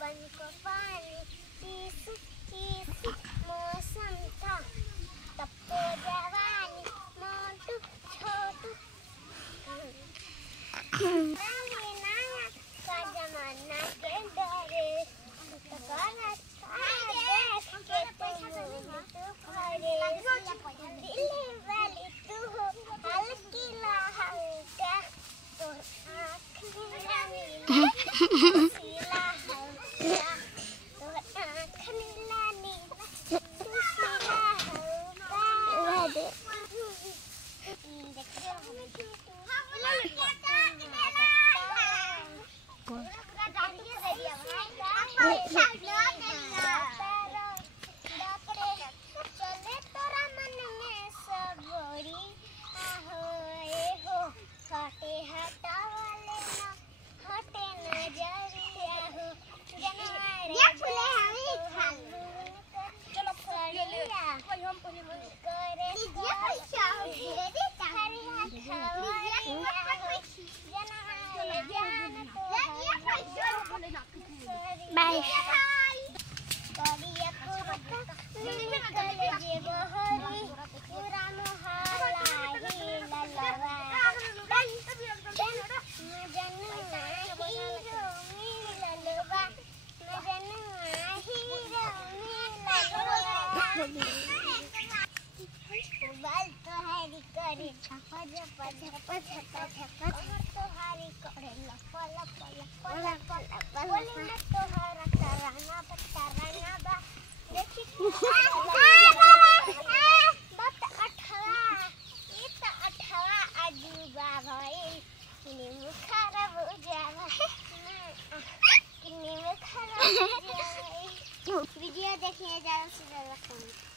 बन को पानी चीस चीस मौसम था तब तो जवानी मोटू छोटू नया नया का जमाना के डरे तो करा देख के तू फरे दिल वाली तू हल्की हल्का तो आँख में Bye. बाल तोहारी करे छपा छपा छपा छपा छपा तोहारी करे लपा लपा लपा लपा लपा बोली न तोहारा कराना बा देखी बत 18 ये तो 18 अजूबा भाई किनी मुखरा बुझावा किनी मुखरा बुझावा वीडियो देखिए ज्यादा से ज्यादा कमेंट